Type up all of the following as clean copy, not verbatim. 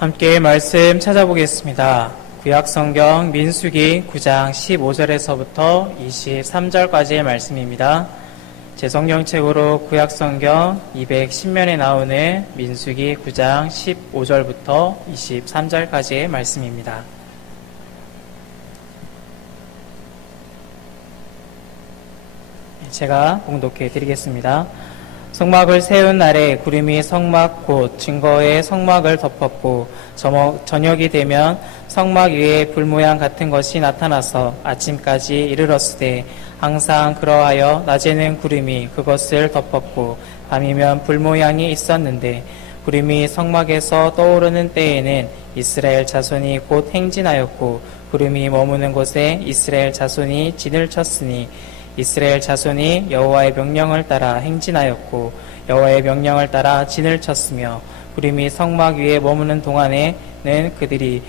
함께 말씀 찾아보겠습니다. 구약성경 민수기 9장 15절에서부터 23절까지의 말씀입니다. 제 성경책으로 구약성경 210면에 나오는 민수기 9장 15절부터 23절까지의 말씀입니다. 제가 봉독해 드리겠습니다. 성막을 세운 날에 구름이 성막 곧 증거의 성막을 덮었고 저녁이 되면 성막 위에 불 모양 같은 것이 나타나서 아침까지 이르렀으되 항상 그러하여 낮에는 구름이 그것을 덮었고 밤이면 불 모양이 있었는데 구름이 성막에서 떠오르는 때에는 이스라엘 자손이 곧 행진하였고 구름이 머무는 곳에 이스라엘 자손이 진을 쳤으니 이스라엘 자손이 여호와의 명령을 따라 행진하였고 여호와의 명령을 따라 진을 쳤으며 구름이 성막 위에 머무는 동안에는 그들이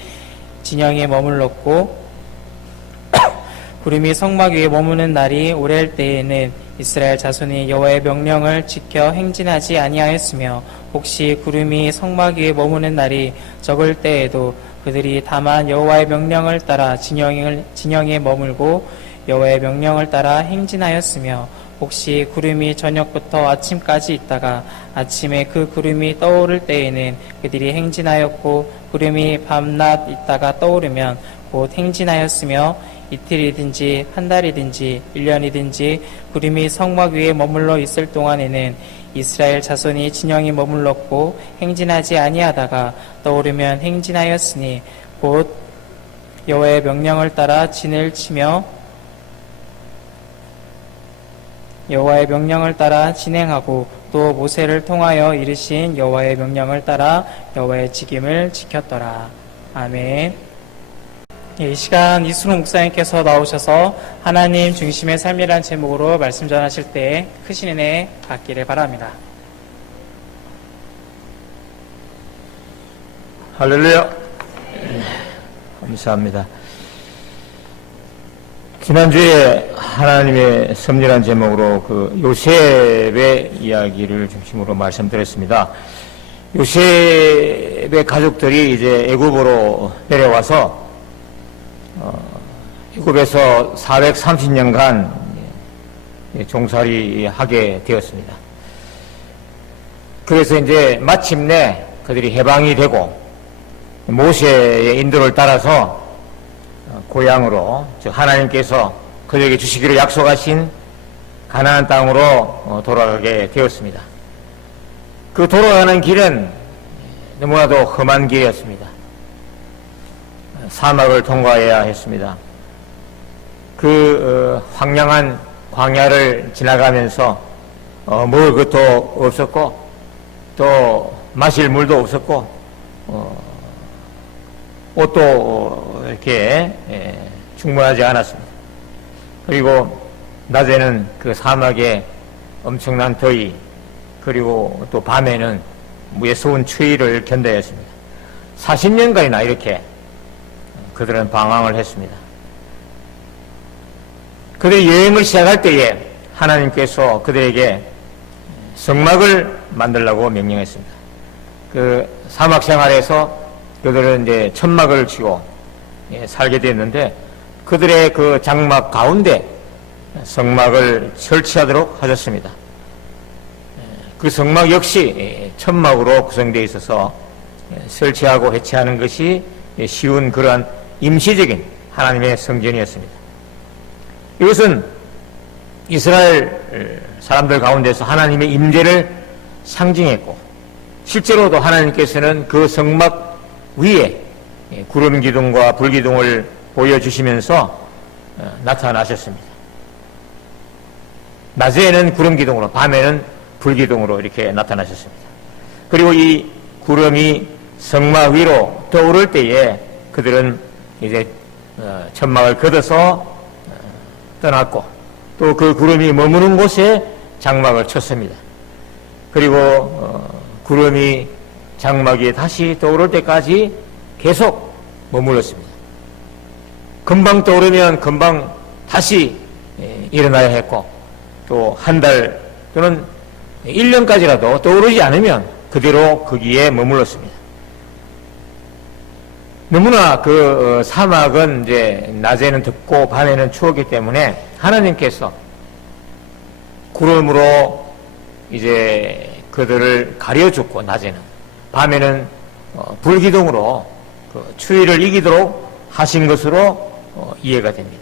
진영에 머물렀고 구름이 성막 위에 머무는 날이 오랠 때에는 이스라엘 자손이 여호와의 명령을 지켜 행진하지 아니하였으며 혹시 구름이 성막 위에 머무는 날이 적을 때에도 그들이 다만 여호와의 명령을 따라 진영에 머물고 여호와의 명령을 따라 행진하였으며 혹시 구름이 저녁부터 아침까지 있다가 아침에 그 구름이 떠오를 때에는 그들이 행진하였고 구름이 밤낮 있다가 떠오르면 곧 행진하였으며 이틀이든지 한 달이든지 1년이든지 구름이 성막 위에 머물러 있을 동안에는 이스라엘 자손이 진영에 머물렀고 행진하지 아니하다가 떠오르면 행진하였으니 곧 여호와의 명령을 따라 진을 치며 여호와의 명령을 따라 진행하고 또 모세를 통하여 이르신 여호와의 명령을 따라 여호와의 직임을 지켰더라. 아멘. 이 시간 이순호 목사님께서 나오셔서 하나님 중심의 삶이란 제목으로 말씀 전하실 때 크신 은혜 받기를 바랍니다. 할렐루야. 감사합니다. 지난주에 하나님의 섭리란 제목으로 그 요셉의 이야기를 중심으로 말씀드렸습니다. 요셉의 가족들이 이제 애굽으로 내려와서 애굽에서 430년간 종살이 하게 되었습니다. 그래서 이제 마침내 그들이 해방이 되고 모세의 인도를 따라서 고향으로, 즉 하나님께서 그들에게 주시기로 약속하신 가나안 땅으로 돌아가게 되었습니다. 그 돌아가는 길은 너무나도 험한 길이었습니다. 사막을 통과해야 했습니다. 그 황량한 광야를 지나가면서 먹을 것도 없었고 또 마실 물도 없었고 옷도 이렇게 충분하지 않았습니다. 그리고 낮에는 그 사막에 엄청난 더위, 그리고 또 밤에는 무서운 추위를 견뎌야 했습니다. 40년간이나 이렇게 그들은 방황을 했습니다. 그들이 여행을 시작할 때에 하나님께서 그들에게 성막을 만들라고 명령했습니다. 그 사막 생활에서 그들은 이제 천막을 치고 살게 됐는데 그들의 그 장막 가운데 성막을 설치하도록 하셨습니다. 그 성막 역시 천막으로 구성되어 있어서 설치하고 해체하는 것이 쉬운 그러한 임시적인 하나님의 성전이었습니다. 이것은 이스라엘 사람들 가운데서 하나님의 임재를 상징했고 실제로도 하나님께서는 그 성막 위에 구름 기둥과 불 기둥을 보여주시면서 나타나셨습니다. 낮에는 구름 기둥으로, 밤에는 불 기둥으로 이렇게 나타나셨습니다. 그리고 이 구름이 성막 위로 떠오를 때에 그들은 이제 천막을 걷어서 떠났고 또 그 구름이 머무는 곳에 장막을 쳤습니다. 그리고 구름이 장막 위에 다시 떠오를 때까지 계속 머물렀습니다. 금방 떠오르면 금방 다시 일어나야 했고 또 한 달 또는 1년까지라도 떠오르지 않으면 그대로 거기에 머물렀습니다. 너무나 그 사막은 이제 낮에는 덥고 밤에는 추웠기 때문에 하나님께서 구름으로 이제 그들을 가려줬고, 낮에는, 밤에는 불기둥으로 그 추위를 이기도록 하신 것으로 이해가 됩니다.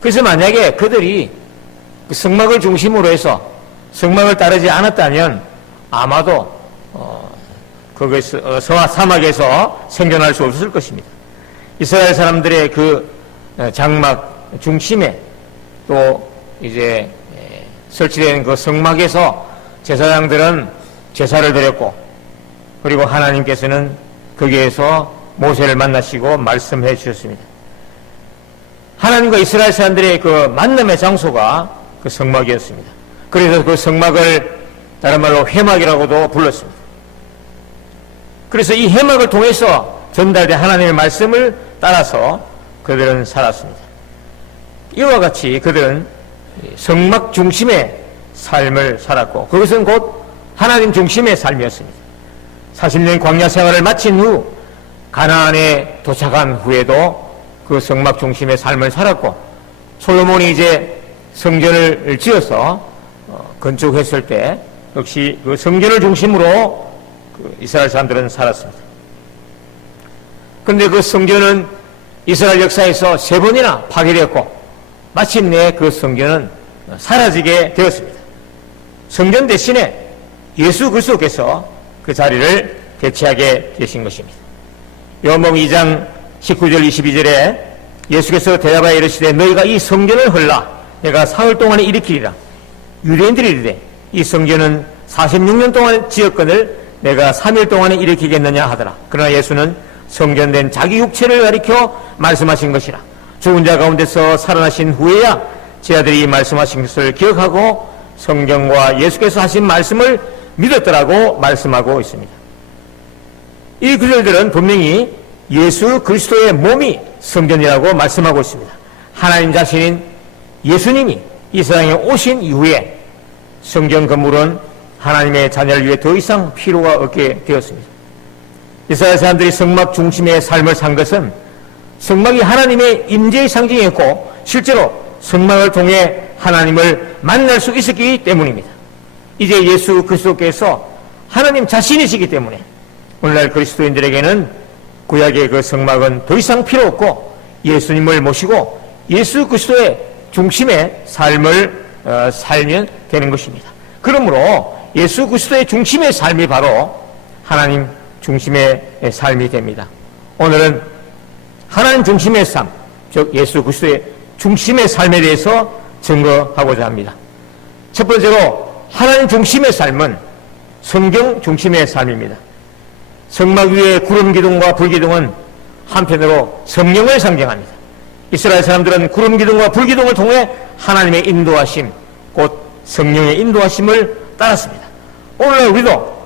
그래서 만약에 그들이 그 성막을 중심으로 해서 성막을 따르지 않았다면 아마도 거기서 사막에서 생존할 수 없었을 것입니다. 이스라엘 사람들의 그 장막 중심에 또 이제 설치된 그 성막에서 제사장들은 제사를 드렸고, 그리고 하나님께서는 거기에서 모세를 만나시고 말씀해 주셨습니다. 하나님과 이스라엘 사람들의 그 만남의 장소가 그 성막이었습니다. 그래서 그 성막을 다른 말로 회막이라고도 불렀습니다. 그래서 이 회막을 통해서 전달된 하나님의 말씀을 따라서 그들은 살았습니다. 이와 같이 그들은 성막 중심의 삶을 살았고, 그것은 곧 하나님 중심의 삶이었습니다. 40년 광야 생활을 마친 후 가나안에 도착한 후에도 그 성막 중심의 삶을 살았고, 솔로몬이 이제 성전을 지어서 건축했을 때 역시 그 성전을 중심으로 그 이스라엘 사람들은 살았습니다. 그런데 그 성전은 이스라엘 역사에서 3번이나 파괴되었고, 마침내 그 성전은 사라지게 되었습니다. 성전 대신에 예수 그리스도께서 그 자리를 대체하게 되신 것입니다. 요한복음 2장 19절 22절에 예수께서 대답하여 이르시되 너희가 이 성전을 헐라 내가 사흘 동안에 일으키리라. 유대인들이 이르되 이 성전은 46년 동안 지었거늘 내가 3일 동안에 일으키겠느냐 하더라. 그러나 예수는 성전된 자기 육체를 가리켜 말씀하신 것이라. 죽은 자 가운데서 살아나신 후에야 제 아들이 말씀하신 것을 기억하고 성경과 예수께서 하신 말씀을 믿었더라고 말씀하고 있습니다. 이 구절들은 분명히 예수 그리스도의 몸이 성전이라고 말씀하고 있습니다. 하나님 자신인 예수님이 이 세상에 오신 이후에 성전 건물은 하나님의 자녀를 위해 더 이상 필요가 없게 되었습니다. 이스라엘 사람들이 성막 중심의 삶을 산 것은 성막이 하나님의 임재의 상징이었고, 실제로 성막을 통해 하나님을 만날 수 있었기 때문입니다. 이제 예수 그리스도께서 하나님 자신이시기 때문에 오늘날 그리스도인들에게는 구약의 그 성막은 더 이상 필요 없고, 예수님을 모시고 예수 그리스도의 중심의 삶을 살면 되는 것입니다. 그러므로 예수 그리스도의 중심의 삶이 바로 하나님 중심의 삶이 됩니다. 오늘은 하나님 중심의 삶, 즉 예수 그리스도의 중심의 삶에 대해서 증거하고자 합니다. 첫 번째로 하나님 중심의 삶은 성경 중심의 삶입니다. 성막 위의 구름 기둥과 불 기둥은 한편으로 성령을 상징합니다. 이스라엘 사람들은 구름 기둥과 불 기둥을 통해 하나님의 인도하심, 곧 성령의 인도하심을 따랐습니다. 오늘날 우리도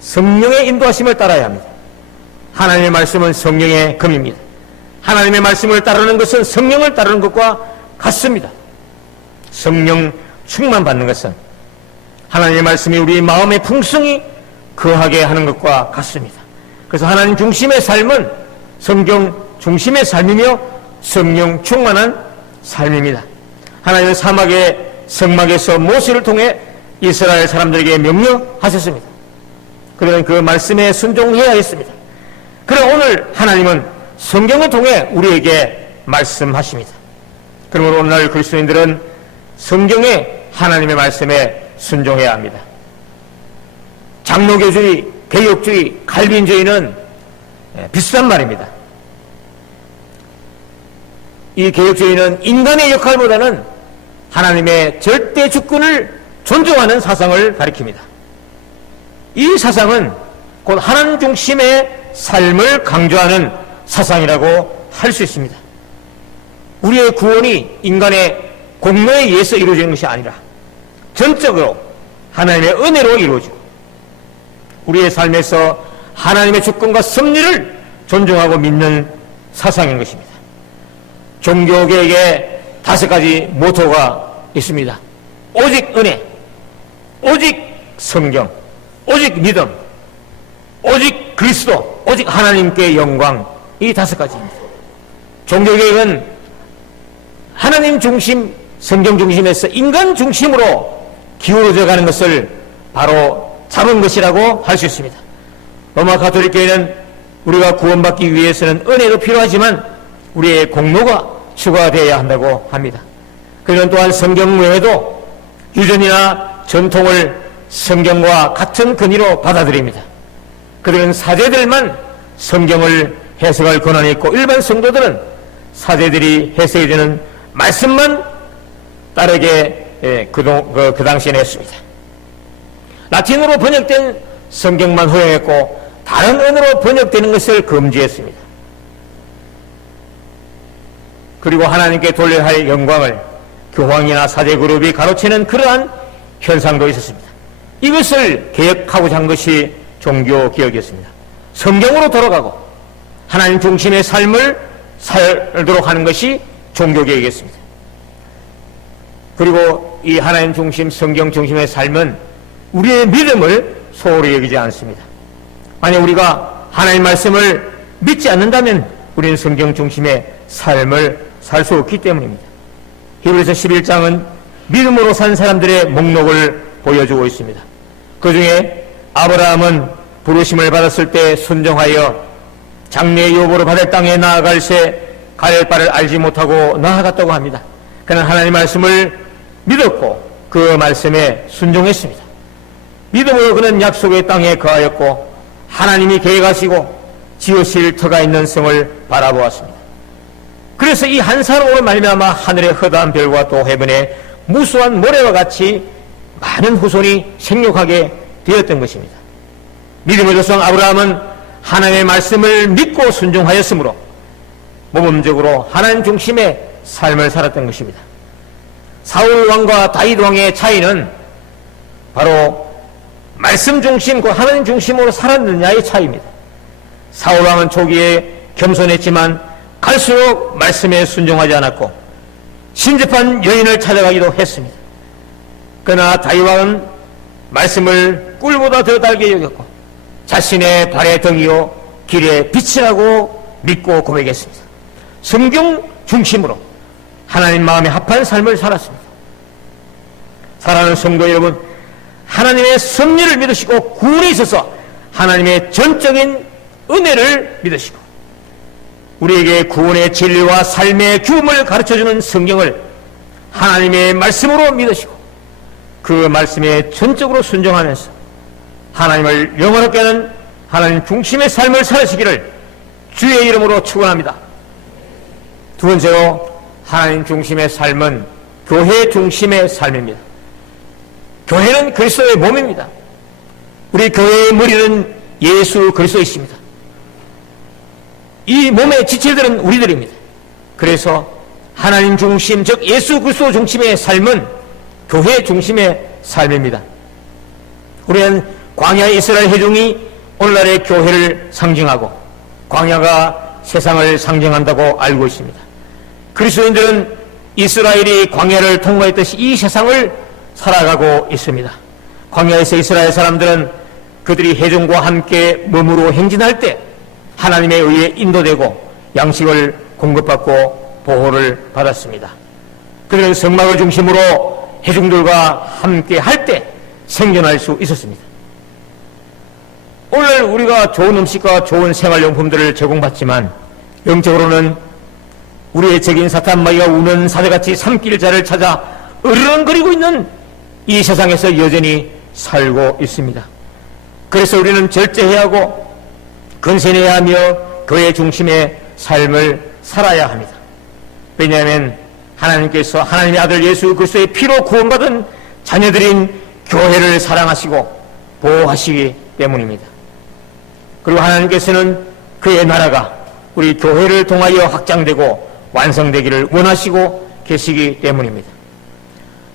성령의 인도하심을 따라야 합니다. 하나님의 말씀은 성령의 검입니다. 하나님의 말씀을 따르는 것은 성령을 따르는 것과 같습니다. 성령 충만 받는 것은 하나님의 말씀이 우리 마음의 풍성이 거하게 하는 것과 같습니다. 그래서 하나님 중심의 삶은 성경 중심의 삶이며 성령 충만한 삶입니다. 하나님은 사막의 성막에서 모세를 통해 이스라엘 사람들에게 명령하셨습니다. 그들은 그 말씀에 순종해야 했습니다. 그러나 오늘 하나님은 성경을 통해 우리에게 말씀하십니다. 그러므로 오늘날 그리스도인들은 성경의 하나님의 말씀에 순종해야 합니다. 장로교주의, 개혁주의, 칼빈주의는 비슷한 말입니다. 이 개혁주의는 인간의 역할보다는 하나님의 절대 주권을 존중하는 사상을 가리킵니다. 이 사상은 곧 하나님 중심의 삶을 강조하는 사상이라고 할 수 있습니다. 우리의 구원이 인간의 공로에 의해서 이루어지는 것이 아니라 전적으로 하나님의 은혜로 이루어지고, 우리의 삶에서 하나님의 주권과 섭리를 존중하고 믿는 사상인 것입니다. 종교개혁에 5가지 모토가 있습니다. 오직 은혜, 오직 성경, 오직 믿음, 오직 그리스도, 오직 하나님께 영광, 이 5가지입니다. 종교개혁은 하나님 중심, 성경 중심에서 인간 중심으로 기울어져 가는 것을 바로 잡은 것이라고 할 수 있습니다. 로마 가톨릭 교회는 우리가 구원받기 위해서는 은혜도 필요하지만 우리의 공로가 추가되어야 한다고 합니다. 그는 또한 성경 외에도 유전이나 전통을 성경과 같은 근위로 받아들입니다. 그들은 사제들만 성경을 해석할 권한이 있고 일반 성도들은 사제들이 해석이 되는 말씀만 따르게 그 당시에는 했습니다. 라틴어로 번역된 성경만 허용했고 다른 언어로 번역되는 것을 금지했습니다. 그리고 하나님께 돌려야 할 영광을 교황이나 사제 그룹이 가로채는 그러한 현상도 있었습니다. 이것을 개혁하고자 한 것이 종교개혁이었습니다. 성경으로 돌아가고 하나님 중심의 삶을 살도록 하는 것이 종교개혁이었습니다. 그리고 이 하나님 중심, 성경 중심의 삶은 우리의 믿음을 소홀히 여기지 않습니다. 만약 우리가 하나님 말씀을 믿지 않는다면 우리는 성경 중심의 삶을 살 수 없기 때문입니다. 히브리서 11장은 믿음으로 산 사람들의 목록을 보여주고 있습니다. 그 중에 아브라함은 부르심을 받았을 때 순종하여 장래의 요보를 받을 땅에 나아갈 새 갈 바를 알지 못하고 나아갔다고 합니다. 그는 하나님 말씀을 믿었고 그 말씀에 순종했습니다. 믿음으로 그는 약속의 땅에 거하였고 하나님이 계획하시고 지으실 터가 있는 성을 바라보았습니다. 그래서 이 한 사람으로 말미암아 하늘의 허다한 별과 또 해변의 무수한 모래와 같이 많은 후손이 생육하게 되었던 것입니다. 믿음의 조상 아브라함은 하나님의 말씀을 믿고 순종하였으므로 모범적으로 하나님 중심의 삶을 살았던 것입니다. 사울 왕과 다윗 왕의 차이는 바로 말씀 중심, 그 하나님 중심으로 살았느냐의 차이입니다. 사울 왕은 초기에 겸손했지만 갈수록 말씀에 순종하지 않았고 신접한 여인을 찾아가기도 했습니다. 그러나 다윗 왕은 말씀을 꿀보다 더 달게 여겼고 자신의 발의 등이요 길의 빛이라고 믿고 고백했습니다. 성경 중심으로 하나님 마음에 합한 삶을 살았습니다. 사랑하는 성도 여러분, 하나님의 섭리를 믿으시고 구원에 있어서 하나님의 전적인 은혜를 믿으시고 우리에게 구원의 진리와 삶의 규범을 가르쳐주는 성경을 하나님의 말씀으로 믿으시고 그 말씀에 전적으로 순종하면서 하나님을 영원하게 하는 하나님 중심의 삶을 살으시기를 주의 이름으로 축원합니다. 두 번째로 하나님 중심의 삶은 교회 중심의 삶입니다. 교회는 그리스도의 몸입니다. 우리 교회의 머리는 예수 그리스도이십니다. 이 몸의 지체들은 우리들입니다. 그래서 하나님 중심, 즉 예수 그리스도 중심의 삶은 교회 중심의 삶입니다. 우리는 광야의 이스라엘 회중이 오늘날의 교회를 상징하고 광야가 세상을 상징한다고 알고 있습니다. 그리스도인들은 이스라엘이 광야를 통과했듯이 이 세상을 살아가고 있습니다. 광야에서 이스라엘 사람들은 그들이 회중과 함께 몸으로 행진할 때 하나님에 의해 인도되고 양식을 공급받고 보호를 받았습니다. 그들은 성막을 중심으로 회중들과 함께 할 때 생존할 수 있었습니다. 오늘 우리가 좋은 음식과 좋은 생활용품들을 제공받지만 영적으로는 우리의 적인 사탄마귀가 우는 사자같이 삼킬 자를 찾아 으르렁거리고 있는 이 세상에서 여전히 살고 있습니다. 그래서 우리는 절제해야 하고 근신해야 하며 교회 중심의 삶을 살아야 합니다. 왜냐하면 하나님께서 하나님의 아들 예수 그리스도의 피로 구원받은 자녀들인 교회를 사랑하시고 보호하시기 때문입니다. 그리고 하나님께서는 그의 나라가 우리 교회를 통하여 확장되고 완성되기를 원하시고 계시기 때문입니다.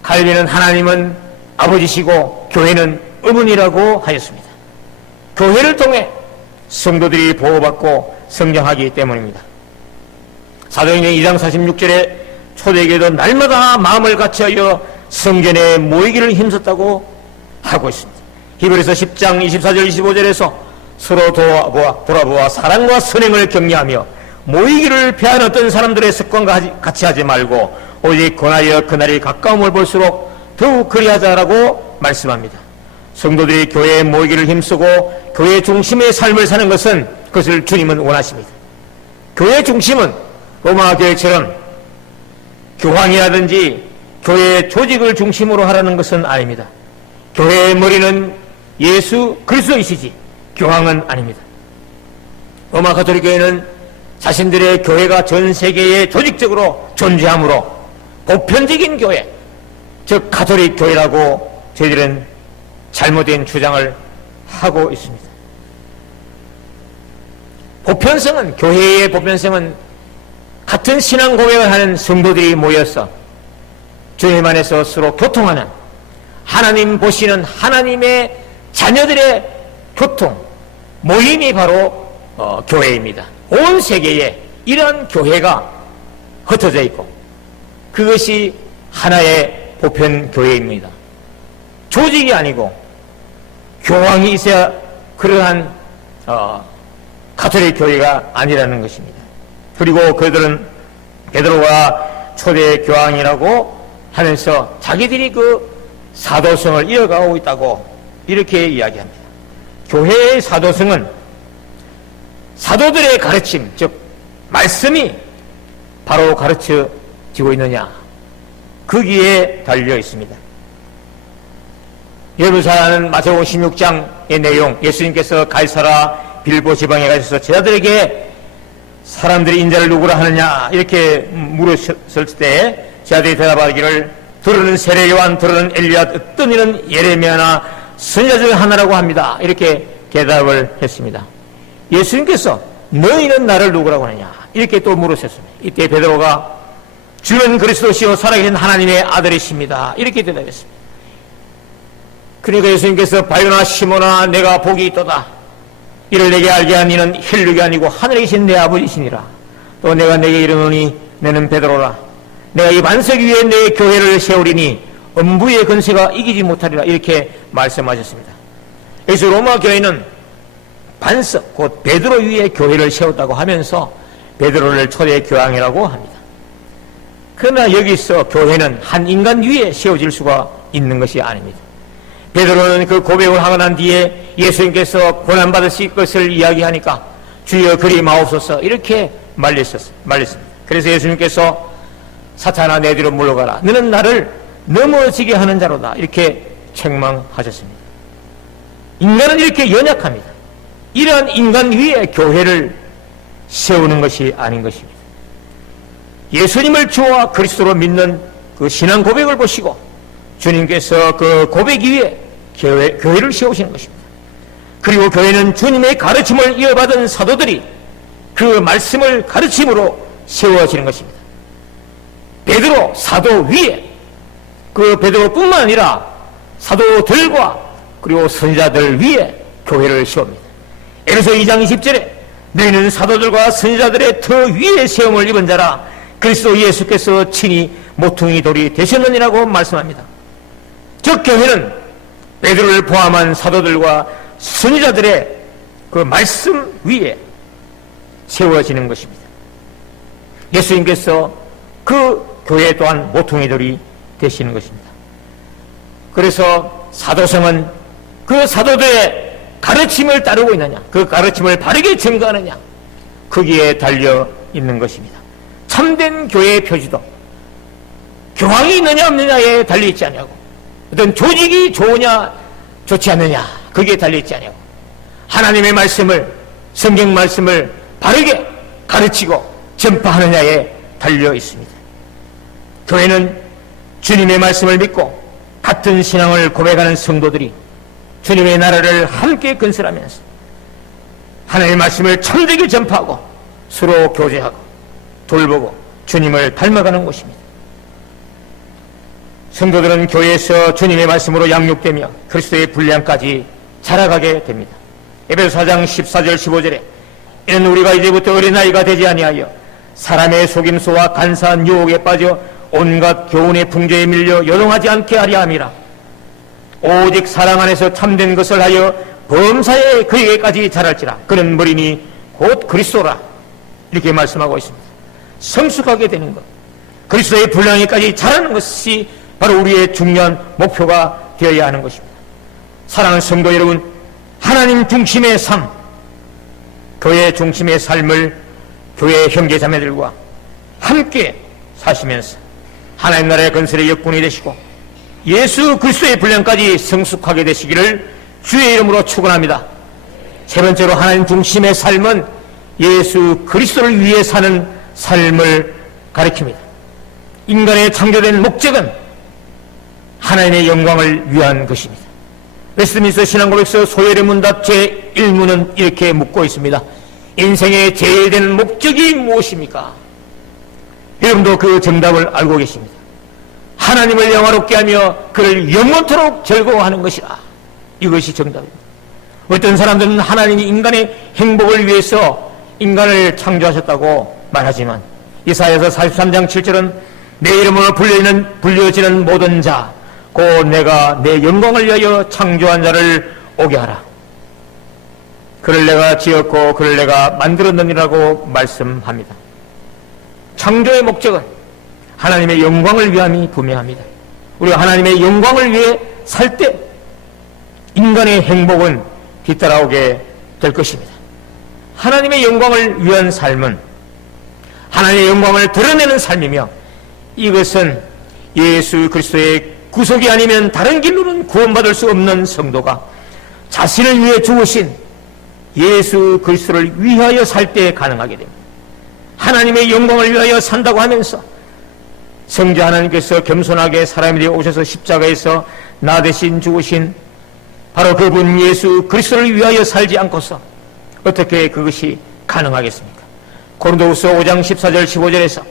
칼빈은 하나님은 아버지시고 교회는 어머니라고 하였습니다. 교회를 통해 성도들이 보호받고 성장하기 때문입니다. 사도행전 2장 46절에 초대교회도 날마다 마음을 같이하여 성전에 모이기를 힘썼다고 하고 있습니다. 히브리서 10장 24절 25절에서 서로 돌아보아 사랑과 선행을 격려하며 모이기를 피하는 어떤 사람들의 습관과 같이 하지 말고 오직 권하여 그날이 가까움을 볼수록 더욱 그리하자라고 말씀합니다. 성도들이 교회에 모이기를 힘쓰고 교회 중심의 삶을 사는 것은 그것을 주님은 원하십니다. 교회 중심은 로마 교회처럼 교황이라든지 교회 조직을 중심으로 하라는 것은 아닙니다. 교회의 머리는 예수 그리스도이시지 교황은 아닙니다. 로마 가톨릭 교회는 자신들의 교회가 전 세계에 조직적으로 존재하므로 보편적인 교회, 즉 가톨릭 교회라고 저희들은 잘못된 주장을 하고 있습니다. 보편성은, 교회의 보편성은 같은 신앙 고백을 하는 성도들이 모여서 주님 안에서 서로 교통하는, 하나님 보시는 하나님의 자녀들의 교통, 모임이 바로 교회입니다. 온 세계에 이러한 교회가 흩어져 있고 그것이 하나의 보편 교회입니다. 조직이 아니고 교황이 있어야 그러한 가톨릭 교회가 아니라는 것입니다. 그리고 그들은 베드로가 초대 교황이라고 하면서 자기들이 그 사도성을 이어가고 있다고 이렇게 이야기합니다. 교회의 사도성은 사도들의 가르침, 즉 말씀이 바로 가르쳐지고 있느냐, 거기에 달려 있습니다. 여러분 잘 아는 마태복음 16장의 내용, 예수님께서 가이사라 빌보 지방에 가셔서 제자들에게 사람들이 인자를 누구라 하느냐 이렇게 물었을 때 제자들이 대답하기를 들으는 세례 요한, 들으는 엘리야, 어떤 이는 예레미야나 선지자 중 하나라고 합니다. 이렇게 대답을 했습니다. 예수님께서 너희는 나를 누구라고 하느냐 이렇게 또 물으셨습니다. 이때 베드로가 주는 그리스도시요 살아계신 하나님의 아들이십니다. 이렇게 대답했습니다. 그러니까 예수님께서 바요나 시모나 내가 복이 있도다. 이를 내게 알게 한 이는 혈육이 아니고 하늘에 계신 내 아버지시니라. 또 내가 내게 이르노니 너는 베드로라. 내가 이 반석 위에 내 교회를 세우리니 음부의 권세가 이기지 못하리라. 이렇게 말씀하셨습니다. 그래서 로마 교회는 반석, 곧 베드로 위에 교회를 세웠다고 하면서 베드로를 초대 교황이라고 합니다. 그러나 여기서 교회는 한 인간 위에 세워질 수가 있는 것이 아닙니다. 베드로는 그 고백을 하고 난 뒤에 예수님께서 고난받으실 것을 이야기하니까 주여 그리 마옵소서 이렇게 말렸습니다. 그래서 예수님께서 사탄아 내 뒤로 물러가라. 너는 나를 넘어지게 하는 자로다. 이렇게 책망하셨습니다. 인간은 이렇게 연약합니다. 이러한 인간 위에 교회를 세우는 것이 아닌 것입니다. 예수님을 주와 그리스도로 믿는 그 신앙 고백을 보시고 주님께서 그 고백 위에 교회를 세우시는 것입니다. 그리고 교회는 주님의 가르침을 이어받은 사도들이 그 말씀을 가르침으로 세워지는 것입니다. 베드로 사도 위에 그 베드로뿐만 아니라 사도들과 그리고 선지자들 위에 교회를 세웁니다. 에베소 2장 20절에 너희는 사도들과 선지자들의 터 위에 세움을 입은 자라 그리스도 예수께서 친히 모퉁이 돌이 되셨느니라고 말씀합니다. 즉 교회는 베드로를 포함한 사도들과 선지자들의 그 말씀 위에 세워지는 것입니다. 예수님께서 그 교회 또한 모퉁이 돌이 되시는 것입니다. 그래서 사도성은 그 사도들의 가르침을 따르고 있느냐, 그 가르침을 바르게 증거하느냐, 거기에 달려 있는 것입니다. 참된 교회의 표지도 교황이 있느냐 없느냐에 달려있지 않냐고, 어떤 조직이 좋으냐 좋지 않느냐 거기에 달려있지 않냐고, 하나님의 말씀을, 성경 말씀을 바르게 가르치고 전파하느냐에 달려 있습니다. 교회는 주님의 말씀을 믿고 같은 신앙을 고백하는 성도들이 주님의 나라를 함께 건설하면서 하나님의 말씀을 참되게 전파하고 서로 교제하고 돌보고 주님을 닮아가는 곳입니다. 성도들은 교회에서 주님의 말씀으로 양육되며 그리스도의 분량까지 자라가게 됩니다. 에베소 4장 14절 15절에 이는 우리가 이제부터 어린아이가 되지 아니하여 사람의 속임수와 간사한 유혹에 빠져 온갖 교훈의 풍조에 밀려 요동하지 않게 하려 함이라. 오직 사랑 안에서 참된 것을 하여 범사에 그에게까지 자랄지라. 그는 머리니 곧 그리스도라. 이렇게 말씀하고 있습니다. 성숙하게 되는 것, 그리스도의 분량에까지 자라는 것이 바로 우리의 중요한 목표가 되어야 하는 것입니다. 사랑하는 성도 여러분, 하나님 중심의 삶, 교회 중심의 삶을 교회 형제 자매들과 함께 사시면서 하나님 나라의 건설의 역군이 되시고 예수 그리스도의 분량까지 성숙하게 되시기를 주의 이름으로 축원합니다. 세 번째로, 하나님 중심의 삶은 예수 그리스도를 위해 사는 삶을 가리킵니다. 인간의 창조된 목적은 하나님의 영광을 위한 것입니다. 웨스트민스터 신앙고백서 소열의 문답 제1문은 이렇게 묻고 있습니다. 인생의 제일 되는 목적이 무엇입니까? 여러분도 그 정답을 알고 계십니다. 하나님을 영화롭게 하며 그를 영원토록 즐거워하는 것이라. 이것이 정답입니다. 어떤 사람들은 하나님이 인간의 행복을 위해서 인간을 창조하셨다고 말하지만 이사야서 43장 7절은 내 이름으로 불려지는 모든 자 곧 내가 내 영광을 위하여 창조한 자를 오게 하라. 그를 내가 지었고 그를 내가 만들었느니라고 말씀합니다. 창조의 목적은 하나님의 영광을 위함이 분명합니다. 우리가 하나님의 영광을 위해 살 때 인간의 행복은 뒤따라오게 될 것입니다. 하나님의 영광을 위한 삶은 하나님의 영광을 드러내는 삶이며, 이것은 예수 그리스도의 구속이 아니면 다른 길로는 구원받을 수 없는 성도가 자신을 위해 죽으신 예수 그리스도를 위하여 살 때 가능하게 됩니다. 하나님의 영광을 위하여 산다고 하면서 성자 하나님께서 겸손하게 사람이 되어 오셔서 십자가에서 나 대신 죽으신 바로 그분 예수 그리스도를 위하여 살지 않고서 어떻게 그것이 가능하겠습니까? 고린도후서 5장 14절 15절에서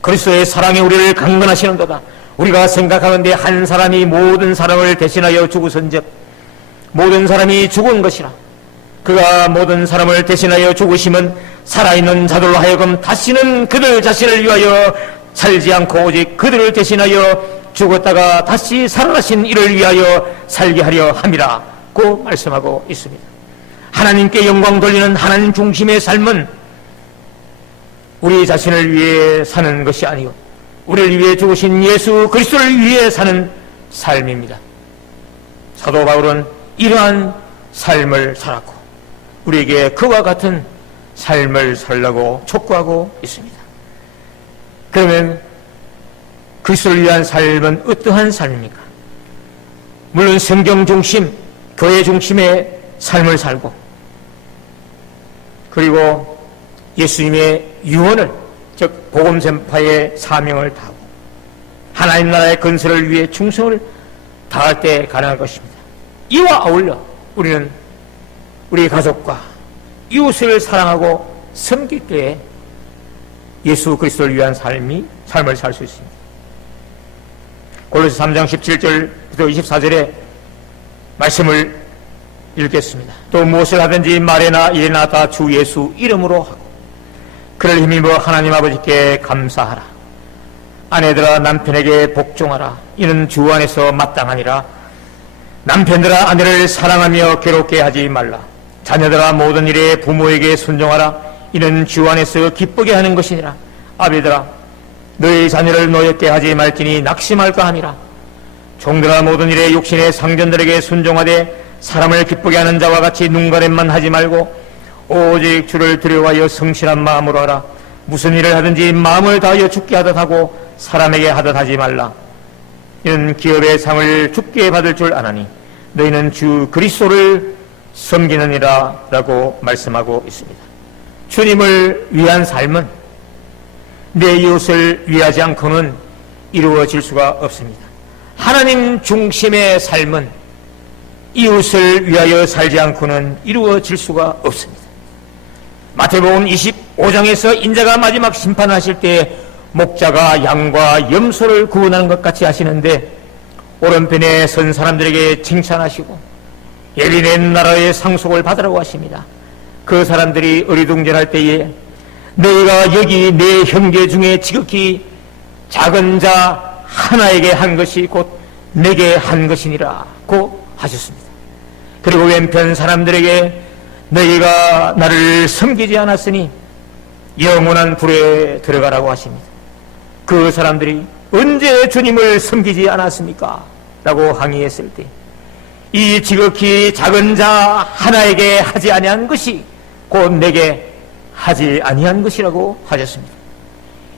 그리스도의 사랑에 우리를 강건하시는도다. 우리가 생각하는데 한 사람이 모든 사람을 대신하여 죽으선즉 모든 사람이 죽은 것이라. 그가 모든 사람을 대신하여 죽으심은 살아있는 자들로 하여금 다시는 그들 자신을 위하여 살지 않고 오직 그들을 대신하여 죽었다가 다시 살아나신 이를 위하여 살게 하려 함이라고 말씀하고 있습니다. 하나님께 영광 돌리는 하나님 중심의 삶은 우리 자신을 위해 사는 것이 아니요 우리를 위해 죽으신 예수 그리스도를 위해 사는 삶입니다. 사도 바울은 이러한 삶을 살았고 우리에게 그와 같은 삶을 살라고 촉구하고 있습니다. 그러면 그리스도를 위한 삶은 어떠한 삶입니까? 물론 성경 중심, 교회 중심의 삶을 살고 그리고 예수님의 유언을, 즉 복음 전파의 사명을 다하고 하나님 나라의 건설을 위해 충성을 다할 때 가능할 것입니다. 이와 아울러 우리는 우리 가족과 이웃을 사랑하고 섬길 때에 예수 그리스도를 위한 삶을 살 수 있습니다. 골로새 3장 17절부터 24절의 말씀을 읽겠습니다. 또 무엇을 하든지 말이나 일이나 다 주 예수 이름으로 하고 그를 힘입어 하나님 아버지께 감사하라. 아내들아 남편에게 복종하라. 이는 주 안에서 마땅하니라. 남편들아 아내를 사랑하며 괴롭게 하지 말라. 자녀들아 모든 일에 부모에게 순종하라. 이는 주 안에서 기쁘게 하는 것이니라. 아비들아 너희 자녀를 노엽게 하지 말지니 낙심할까 함이라. 종들아 모든 일에 육신의 상전들에게 순종하되 사람을 기쁘게 하는 자와 같이 눈가림만 하지 말고 오직 주를 두려워하여 성실한 마음으로 하라. 무슨 일을 하든지 마음을 다하여 주께 하듯 하고 사람에게 하듯 하지 말라. 이는 기업의 상을 주께 받을 줄 아나니 너희는 주 그리스도를 섬기느니라 라고 말씀하고 있습니다. 주님을 위한 삶은 내 이웃을 위하지 않고는 이루어질 수가 없습니다. 하나님 중심의 삶은 이웃을 위하여 살지 않고는 이루어질 수가 없습니다. 마태복음 25장에서 인자가 마지막 심판하실 때 목자가 양과 염소를 구원하는 것 같이 하시는데 오른편에 선 사람들에게 칭찬하시고 예비된 나라의 상속을 받으라고 하십니다. 그 사람들이 어리둥절할 때에 너희가 여기 내 형제 중에 지극히 작은 자 하나에게 한 것이 곧 내게 한 것이니라고 하셨습니다. 그리고 왼편 사람들에게 너희가 나를 섬기지 않았으니 영원한 불에 들어가라고 하십니다. 그 사람들이 언제 주님을 섬기지 않았습니까? 라고 항의했을 때 이 지극히 작은 자 하나에게 하지 아니한 것이 곧 내게 하지 아니한 것이라고 하셨습니다.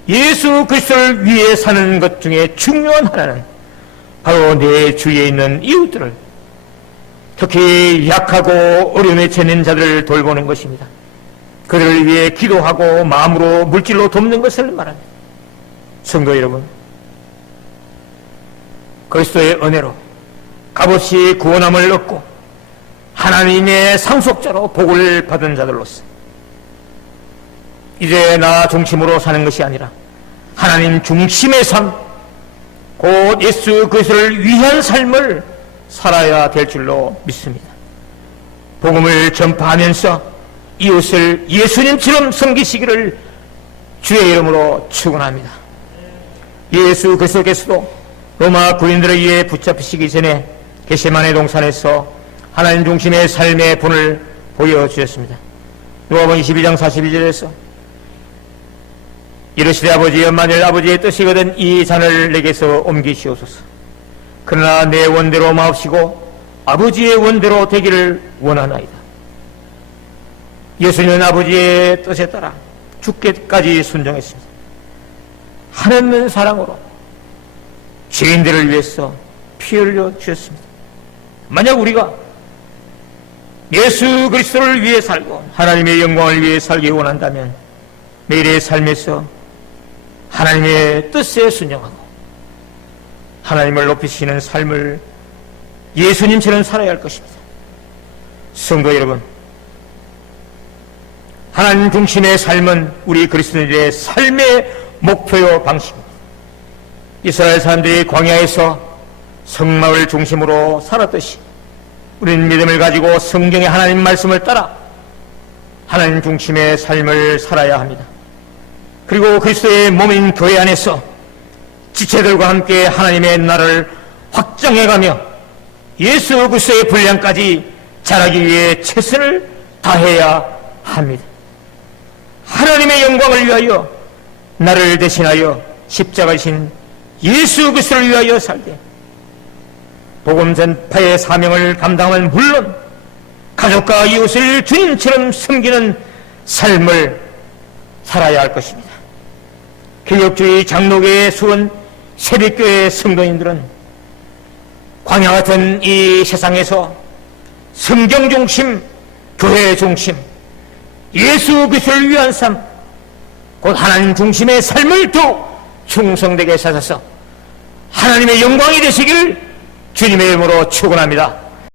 예수 그리스도를 위해 사는 것 중에 중요한 하나는 바로 내 주위에 있는 이웃들을, 특히 약하고 어려움에 처한 자들을 돌보는 것입니다. 그들을 위해 기도하고 마음으로 물질로 돕는 것을 말합니다. 성도 여러분, 그리스도의 은혜로 값없이 구원함을 얻고 하나님의 상속자로 복을 받은 자들로서 이제 나 중심으로 사는 것이 아니라 하나님 중심의 삶, 곧 예수 그리스도를 위한 삶을 살아야 될 줄로 믿습니다. 복음을 전파하면서 이웃을 예수님처럼 섬기시기를 주의 이름으로 축원합니다. 예수 그리스도께서도 로마 군인들에 의해 붙잡히시기 전에 겟세마네 동산에서 하나님 중심의 삶의 본을 보여주셨습니다. 누가복음 22장 42절에서 이르시되 아버지여, 만일 아버지의 뜻이거든 이 잔을 내게서 옮기시옵소서. 그러나 내 원대로 마옵시고 아버지의 원대로 되기를 원하나이다. 예수님은 아버지의 뜻에 따라 죽기까지 순종했습니다. 한없는 사랑으로 죄인들을 위해서 피 흘려 주셨습니다. 만약 우리가 예수 그리스도를 위해 살고 하나님의 영광을 위해 살기 원한다면 매일의 삶에서 하나님의 뜻에 순종하고 하나님을 높이시는 삶을 예수님처럼 살아야 할 것입니다. 성도 여러분, 하나님 중심의 삶은 우리 그리스도인들의 삶의 목표요 방식입니다. 이스라엘 사람들이 광야에서 성막을 중심으로 살았듯이 우리는 믿음을 가지고 성경의 하나님 말씀을 따라 하나님 중심의 삶을 살아야 합니다. 그리고 그리스도의 몸인 교회 안에서 지체들과 함께 하나님의 나라를 확장해가며 예수 그리스도의 분량까지 자라기 위해 최선을 다해야 합니다. 하나님의 영광을 위하여 나를 대신하여 십자가이신 예수 그리스도를 위하여 살되 복음 전파의 사명을 감당하면 물론 가족과 이웃을 주님처럼 섬기는 삶을 살아야 할 것입니다. 개혁주의 장로교의 수원 세빛교회 성도님들은 광야 같은 이 세상에서 성경 중심, 교회 중심, 예수 그리스도를 위한 삶, 곧 하나님 중심의 삶을 더욱 충성되게 사셔서 하나님의 영광이 되시기를 주님의 이름으로 축원합니다.